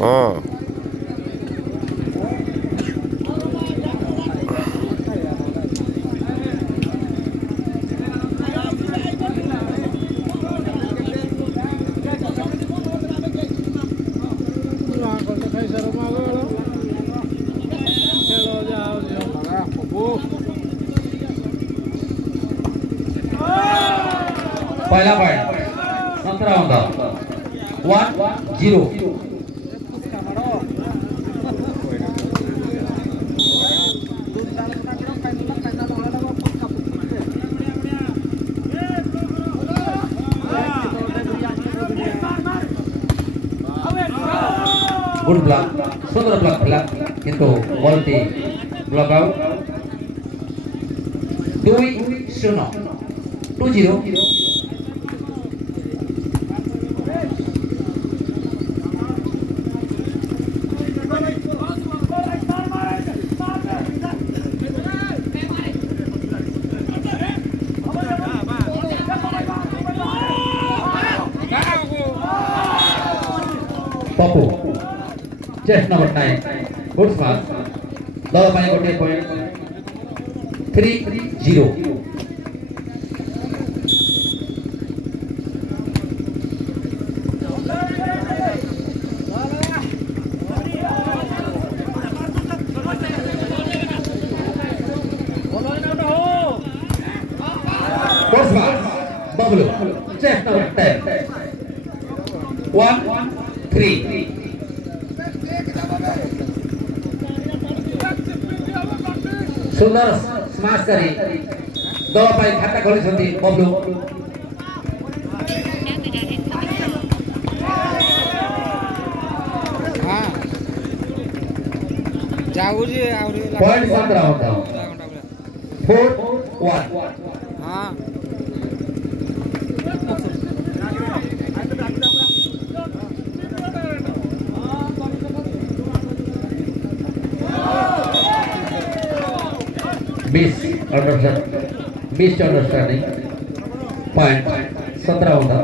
हाँ पहला पॉइंट 17 होता 1-0 गुड ब्लॉक सुंदर ब्लॉक खेला किंतु ball T block out 2-0 2-0 Pappu chest number 9 good smart दल पाई गोटे point 3-0 good smart Bablu chest number 10 1-3 सुंदर स्माश करी दल पाई खाता खोली बबलू पॉइंट 17 होता 4-1 20 अंडरस्टैंडिंग पॉइंट 17 होता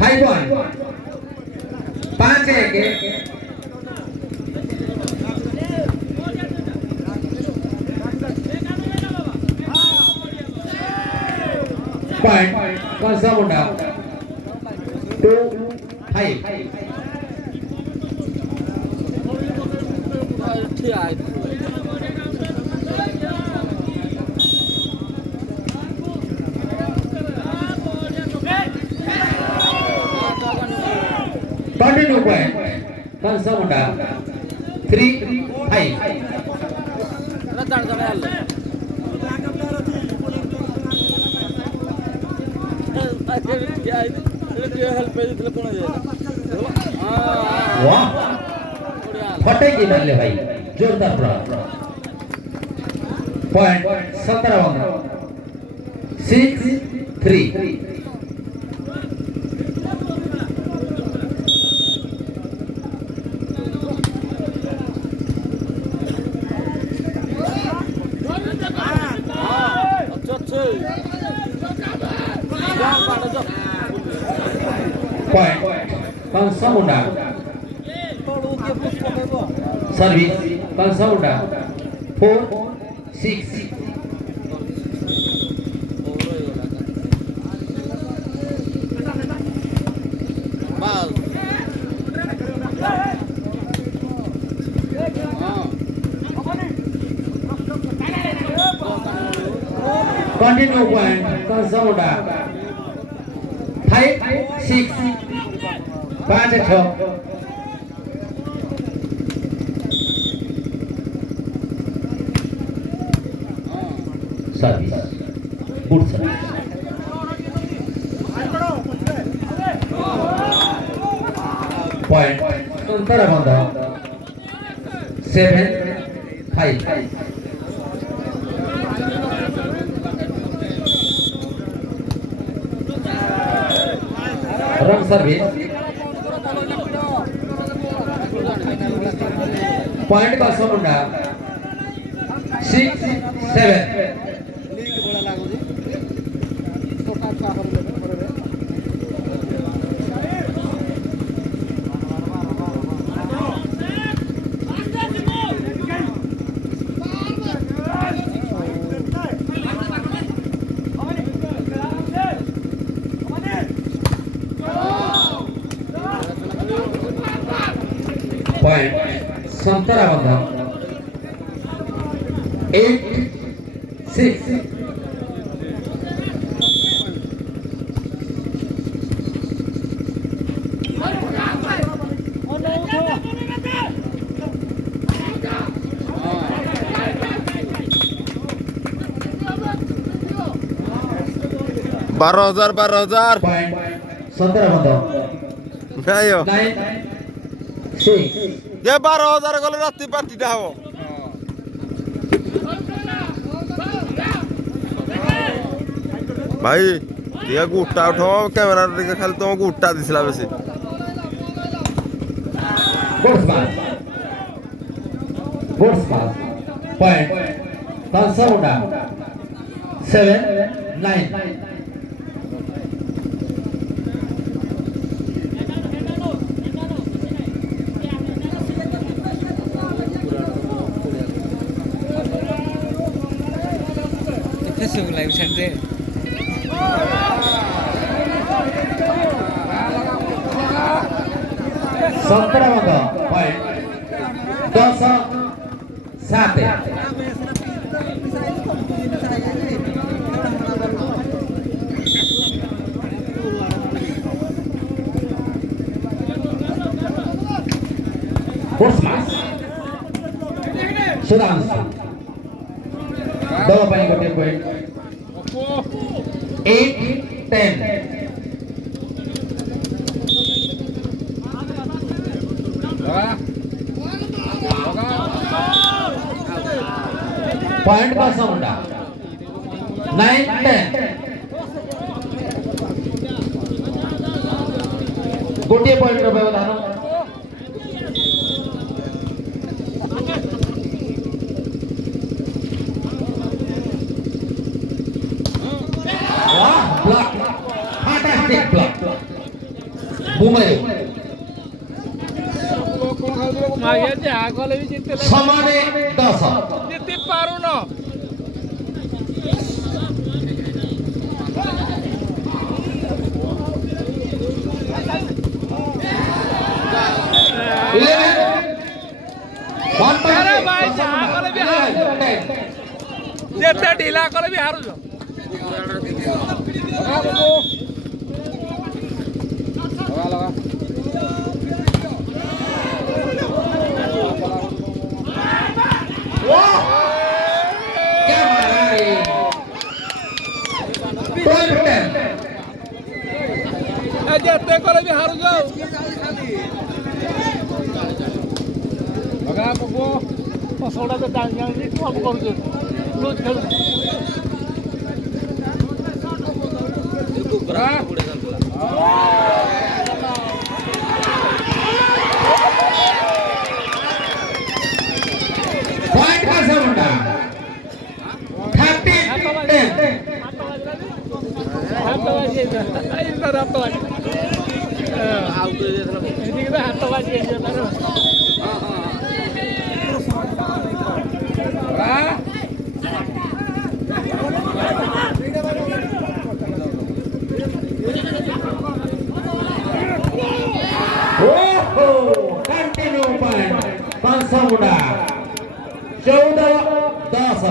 5-1 5-1 पॉइंट कौन सा मुंडा 2-5 कंटिन्यू पॉइंट कौन सा मुंडा 3-5 वाह फटे की मारले भाई जोरदार पॉइंट 17 6-3 पॉइंट कौन सा मुंडा सर्विस कौन सा मुंडा 4-6 कंटिन्यू पॉइंट कौन सा मुंडा 5-6 5-6 service good service point 7-5 run service point का सोनुंडा 6-7 पॉइंट संतरा बंध 8-6 12,000 पॉइंट संतरा बंध आयो 9-6 ये 12,000 गले राति पार्टीटा हबो भाई ये गुट्टा उठो कैमरा रे खाली तुम गुट्टा दिसला बेसी Goals pass. Point. Tansauda. 7-9. Facebook live chat deh. Santra Banda. Point. 10-7. Bosmas. Sudansu. Dua paling gede poin. 8-10. Point kosong udah. 9-10. गोटे पॉइंट रो व्यवधान वाह ब्लॉक फैंटास्टिक ब्लॉक बुमरे समाने 10 जिति पारू न अरे भाई कले भी हारू जेते ढीला कले भी हारू जो लगा क्या मारा रे जेते कले भी हारू जो लगा पको पसोड़ा तो डाल जाने कम कर दे रोज खेल कुबरा पॉइंट का समझा 30-10 हाथ वाजी इधर हाथ वाजी आउट दे देला इधर के हाथ वाजी इधर कंटिन्यू पॉइंट 500 मुड़ा 14-10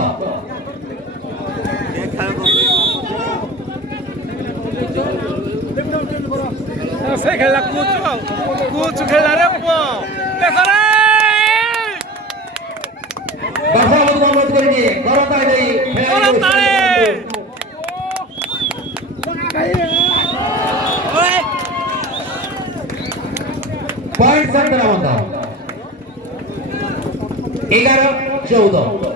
से खेला कूच खेला रे पो देखो रे बसा मत करिए करता नहीं बोला ताले ओए पॉइंट 17 होता 11-14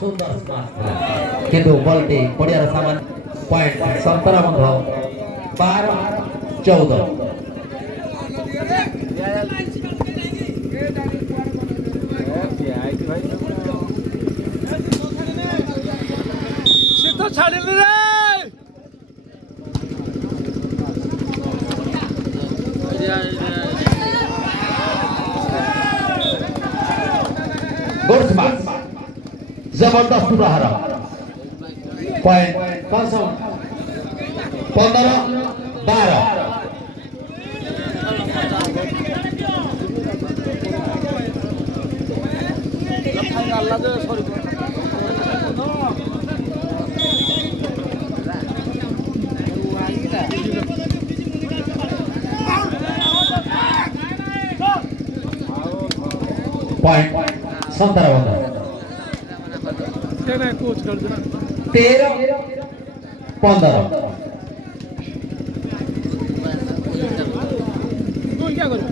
सुंदर स्मार्ट किंतु बॉलटी पड़ियार सामान पॉइंट 17 बंध 12-14 सीधा छाड़ी ले रे जबरदस्त प्रहार पॉइंट 15-12 पॉइंट 17-15 कोच कर देना 13-15 गोल क्या करूं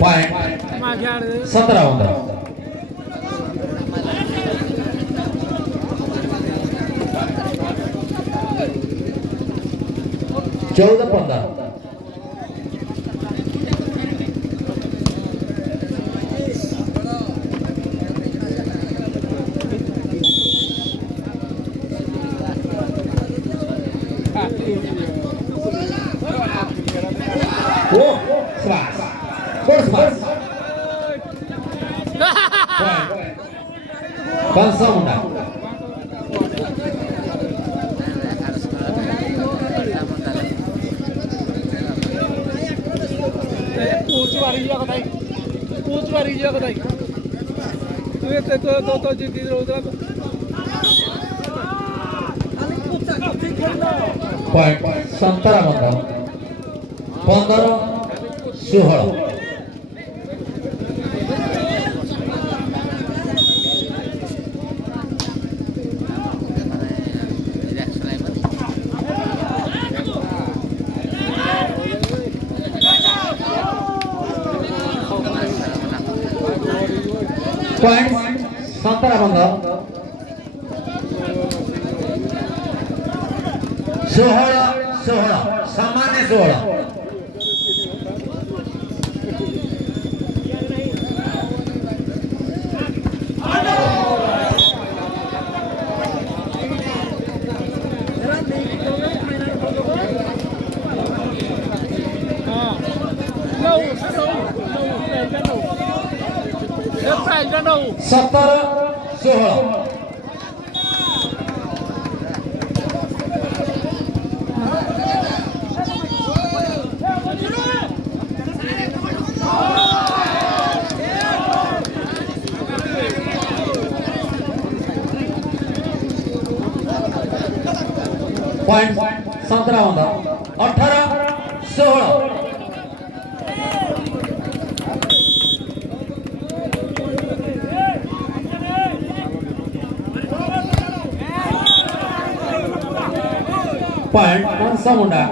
point 17-15 14-15 smash good smash Bangsa Munda coach वारी जगह ताई तो जिद्दी रोज पॉइंट 17-15 15-16 पॉइंट 17-15 16 सामान्य 16 17-16 पॉइंट 17-18 16 पॉइंट Bangsa Munda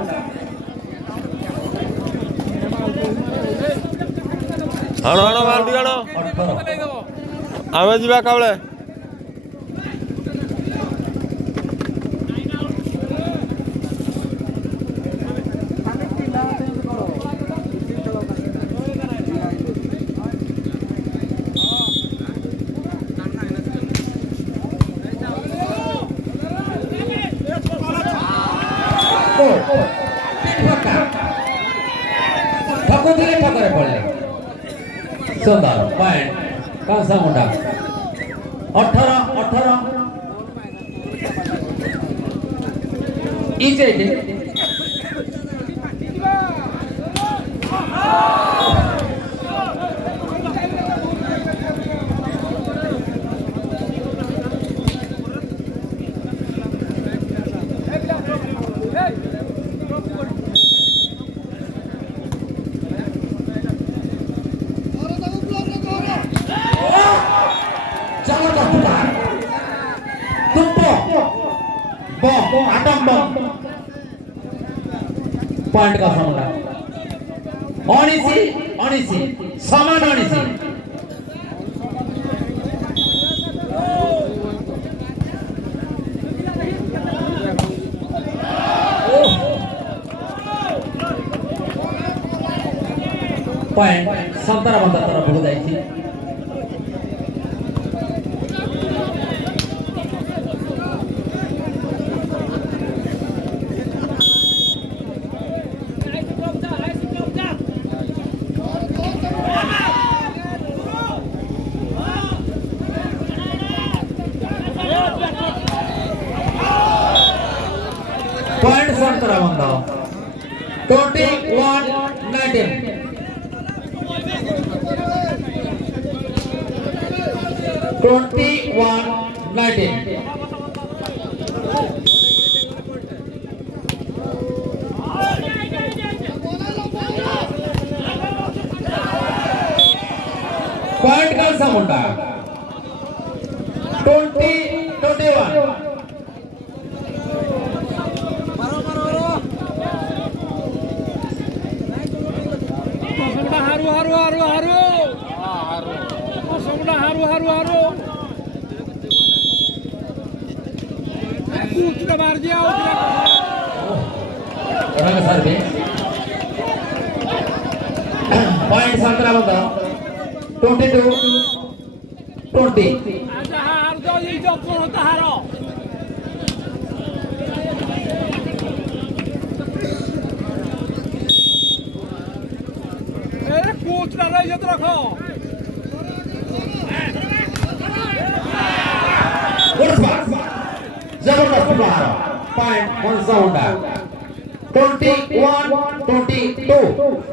हाणो हाणो मालदी हाणो 18 आमे जिबा काबळे ठाकरे पड़े सुंदर पॉइंट Bangsa Munda 18-18 इजे पॉइंट का सामना अनिसी समान अनिसी पॉइंट 17 तरफ हो जाए पॉइंट कसा मुंडा 20-21 orang serve point 17 benda 22-20 जबरदस्त बाहर पॉइंट कौन सा होता 21-22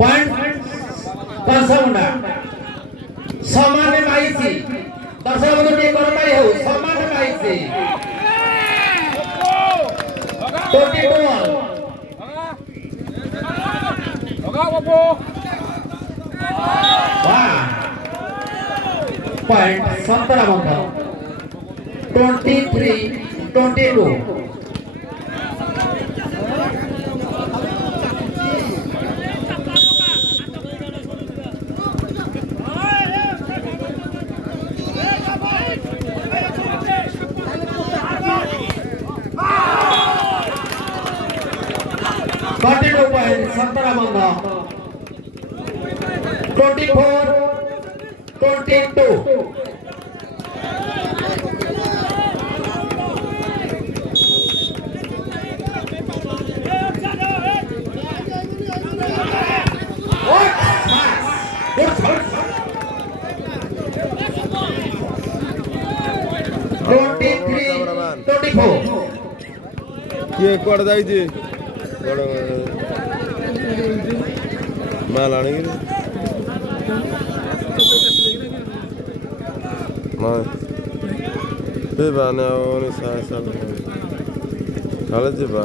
पॉइंट कौन सा होता सामान्य माहिती दर्शक बंधु एक और पाई हो सामान्य माहिती 22 पॉइंट 17 बंदा 23-22 22 पॉइंट 17 बंदा 24-22 23-24 କିଏ କୁଆଡ଼େ ଯାଇଛି ବଡ଼ ମାଲ ଆଣିକିରି ଯିବା ଆଉ କାଳେ ଯିବା